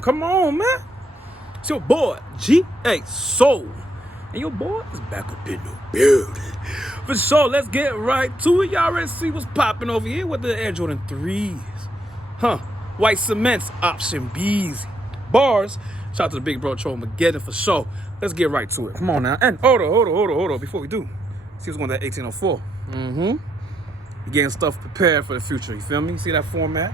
Come on, man. It's your boy, G.A. Soul. And your boy is back up in the building. For sure, let's get right to it. Y'all already see what's popping over here with the Air Jordan 3s. White cements, option B's. Bars, shout out to the big bro, Troll Mageddon for sure. Let's get right to it. Come on now. And hold on. Before we do, see what's going to that 1804. You're getting stuff prepared for the future. You feel me? See that format?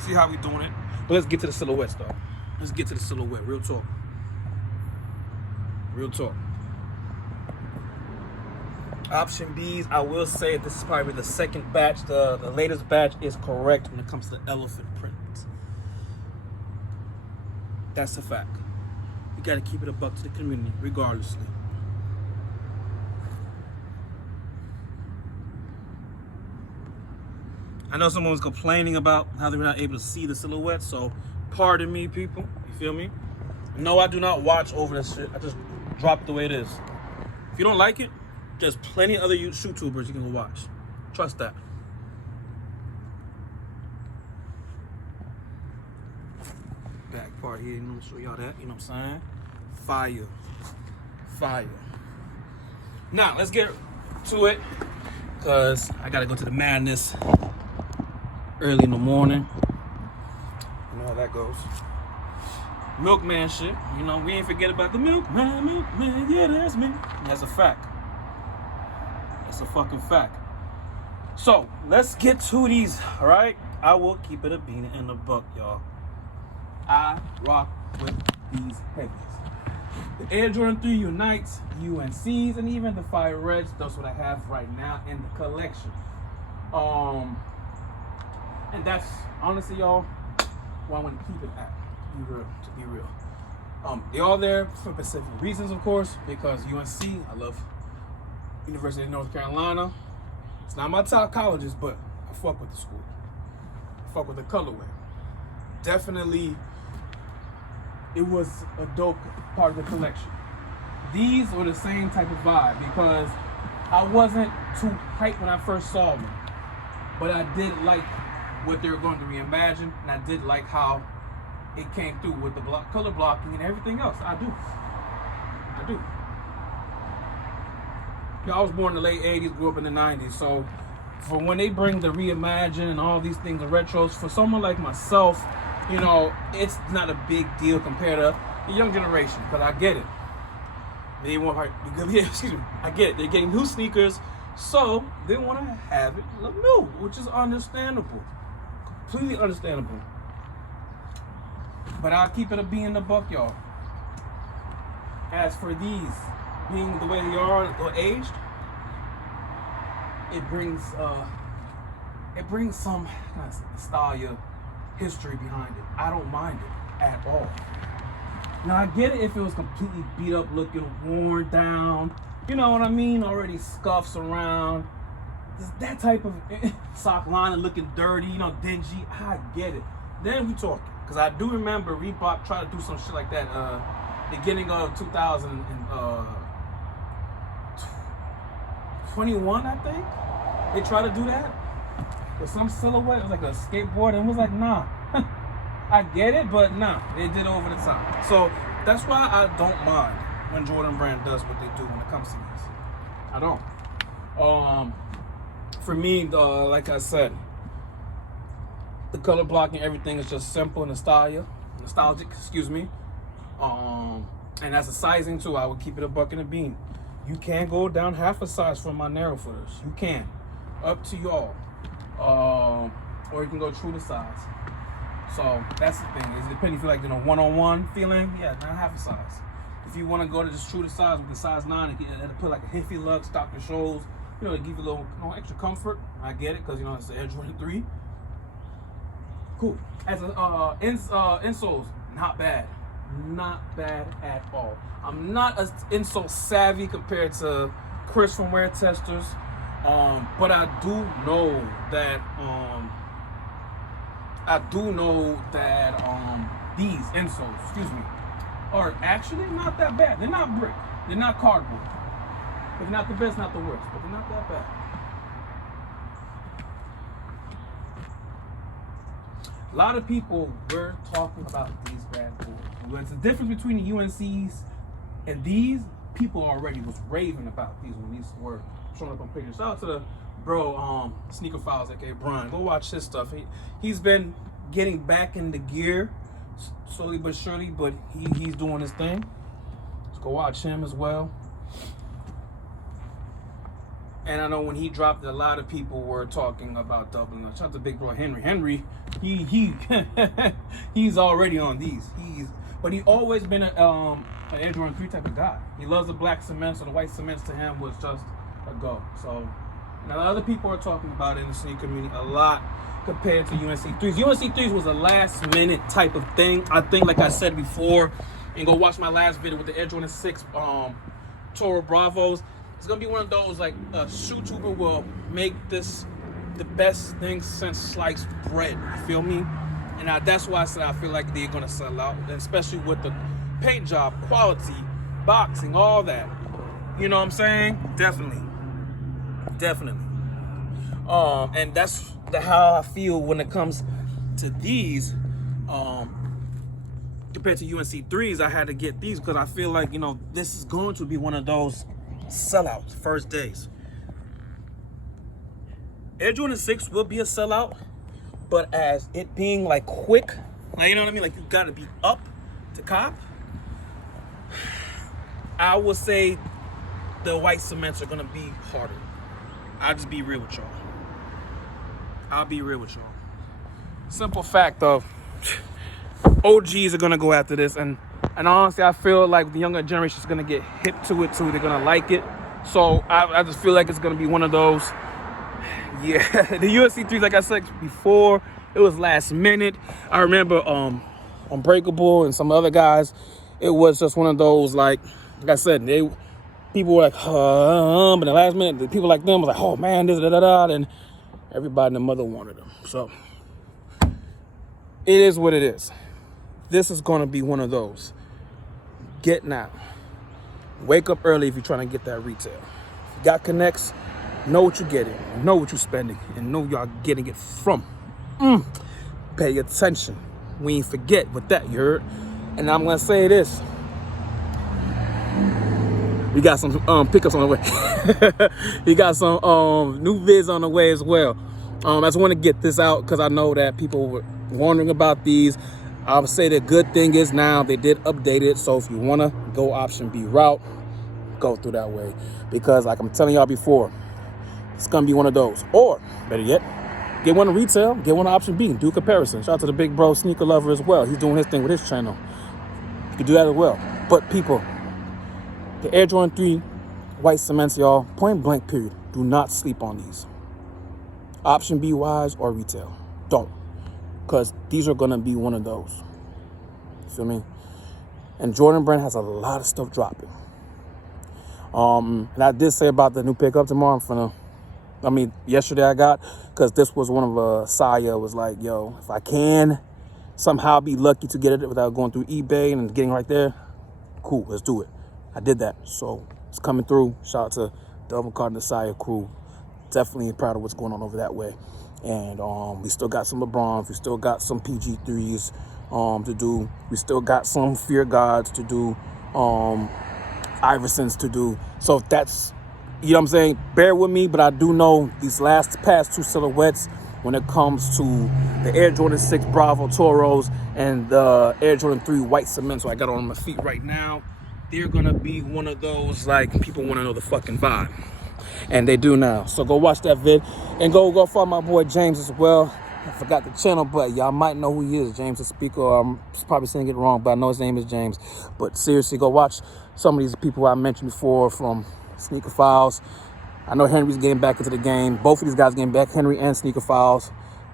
See how we doing it? But let's get to the silhouettes, though. Let's get to the silhouette. Real talk. Option B's, I will say this is probably the second batch. The latest batch is correct when it comes to the elephant print. That's a fact. You got to keep it a buck to the community, regardlessly. I know someone was complaining about how they were not able to see the silhouette, so pardon me, people. You feel me? No, I do not watch over this shit. I just drop it the way it is. If you don't like it, there's plenty of other YouTubers you can go watch. Trust that. Back part here, you know, show y'all that. You know what I'm saying? Fire. Now, let's get to it, because I got to go to the madness early in the morning. You know how that goes. Milkman shit. You know, we ain't forget about the milkman. Yeah, that's me. That's a fact. That's a fucking fact. So, let's get to these, all right? I will keep it a bean in the buck, y'all. I rock with these heavies. The Air Jordan 3 Unites, UNCs, and even the Fire Reds. That's what I have right now in the collection. And that's, honestly, y'all, where I want to keep it at. To be real. They're all there for specific reasons, of course, because UNC, I love University of North Carolina. It's not my top colleges, but I fuck with the school. I fuck with the colorway. Definitely, it was a dope part of the collection. These were the same type of vibe because I wasn't too hyped when I first saw them, but I did like what they were going to reimagine, and I did like how it came through with the color blocking and everything else. I do. I was born in the late 80s, grew up in the 90s, so for when they bring the reimagine and all these things, the retros, for someone like myself, you know, it's not a big deal compared to the young generation, because I get it. They want, I get it. They're getting new sneakers, so they want to have it look new, which is understandable. Completely understandable. But I'll keep it a bean in the buck, y'all. As for these, being the way they are or aged, it brings some nostalgia, history behind it. I don't mind it at all. Now I get it if it was completely beat up, looking worn down. You know what I mean? Already scuffs around. Just that type of sock line and looking dirty, you know, dingy. I get it. Then we talking. Because I do remember Reebok tried to do some shit like that beginning of 2021, I think. They tried to do that with some silhouette. It was like a skateboard, and it was like, nah. I get it, but nah. They did over the top. So that's why I don't mind when Jordan Brand does what they do when it comes to this. I don't. For me, like I said, the color blocking, everything is just simple, nostalgic, and as a sizing too, I would keep it a buck and a bean. You can go down half a size from my narrow footers. You can, up to y'all, or you can go true to size. So that's the thing. It's depending if you like, one-on-one feeling. Yeah, down half a size. If you want to go to just true to size with the size 9, and put like a hiffy lug, stock your shows, to give you a little extra comfort. I get it because it's the Air Jordan 3. Cool. As insoles, not bad at all. I'm not as insole savvy compared to Chris from Wear Testers, but I do know that these insoles, are actually not that bad. They're not brick. They're not cardboard. They're not the best, not the worst, but they're not that bad. A lot of people were talking about these bad boys. What's the difference between the UNCs and these? People already was raving about these when these were showing up on pages. Shout out to the bro, Sneaker Files, aka Brian. Go watch his stuff. He's been getting back into gear slowly but surely, but he's doing his thing. Let's go watch him as well. And I know when he dropped it, a lot of people were talking about doubling up. Shout out to big bro Henry. He's already on these. But he's always been an Air Jordan 3 type of guy. He loves the black cements, so the white cements to him was just a go. So now other people are talking about it in the sneaker community a lot compared to UNC 3s. UNC 3s was a last minute type of thing. I think, like I said before, and go watch my last video with the Air Jordan 6 Toro Bravos. It's gonna be one of those, like, a shoe tuber will make this the best thing since sliced bread. You feel me? And that's why I said I feel like they're gonna sell out, especially with the paint job, quality, boxing, all that. You know what I'm saying? Definitely. And that's how I feel when it comes to these. Compared to UNC 3s, I had to get these because I feel like, this is going to be one of those sellouts first days. Air Jordan 6 will be a sellout, but as it being like quick, like, you know what I mean? Like, you gotta be up to cop. I would say the white cements are gonna be harder. I'll just be real with y'all. Simple fact of OGs are gonna go after this, and honestly, I feel like the younger generation is gonna get hip to it too. They're gonna like it. So I just feel like it's gonna be one of those. Yeah, the USC 3s, like I said before, it was last minute. I remember Unbreakable and some other guys. It was just one of those, like I said, people were like, but the last minute, the people like them was like, oh man, this, and everybody and the mother wanted them. So it is what it is. This is gonna be one of those. Get now. Wake up early if you're trying to get that retail. If you got connects, know what you're getting, know what you're spending, and know y'all getting it from. Pay attention. We ain't forget with that, you heard? And I'm gonna say this. We got some pickups on the way. We got some new vids on the way as well. I just want to get this out because I know that people were wondering about these. I would say the good thing is now they did update it. So if you want to go option B route, go through that way. Because like I'm telling y'all before, it's going to be one of those. Or, better yet, get one to retail, get one to option B, do a comparison. Shout out to the big bro Sneaker Lover as well. He's doing his thing with his channel. You can do that as well. But people, the Air Jordan 3 white cements, y'all, point blank period. Do not sleep on these. Option B wise or retail. Don't. Because these are going to be one of those. You feel me? And Jordan Brand has a lot of stuff dropping. And I did say about the new pickup tomorrow. Yesterday I got, because this was one of Saya was like, yo, if I can somehow be lucky to get it without going through eBay and getting right there, cool, let's do it. I did that. So it's coming through. Shout out to the Avocado and the Saya crew. Definitely proud of what's going on over that way. And we still got some LeBrons. We still got some PG3s to do. We still got some Fear Gods to do. Iversons to do. So that's, you know what I'm saying? Bear with me, but I do know these past two silhouettes when it comes to the Air Jordan 6 Bravo Toros and the Air Jordan 3 white cement. So I got on my feet right now. They're going to be one of those, like, people want to know the fucking vibe. And they do now. So go watch that vid. And go follow my boy James as well. I forgot the channel, but y'all might know who he is. James the Speaker. I'm probably saying it wrong, but I know his name is James. But seriously, go watch some of these people I mentioned before from Sneaker Files. I know Henry's getting back into the game. Both of these guys getting back, Henry and Sneaker Files.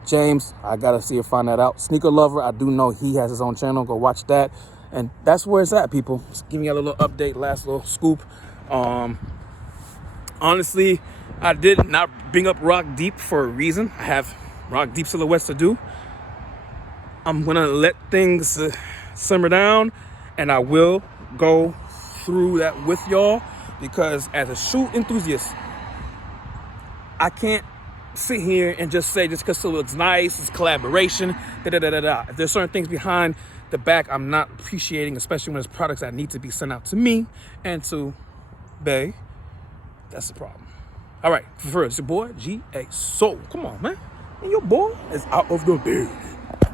James, I gotta see or find that out. Sneaker Lover, I do know he has his own channel. Go watch that. And that's where it's at, people. Just giving you a little update, last little scoop. Honestly, I did not bring up Rock Deep for a reason. I have Rock Deep silhouettes to do. I'm gonna let things simmer down, and I will go through that with y'all, because as a shoe enthusiast, I can't sit here and just say just because it looks nice, it's collaboration, da-da-da-da-da. If there's certain things behind the back I'm not appreciating, especially when there's products that need to be sent out to me and to Bay, that's the problem. All right, for real, it's your boy, G.A. Soul. Come on, man. And your boy is out of the building.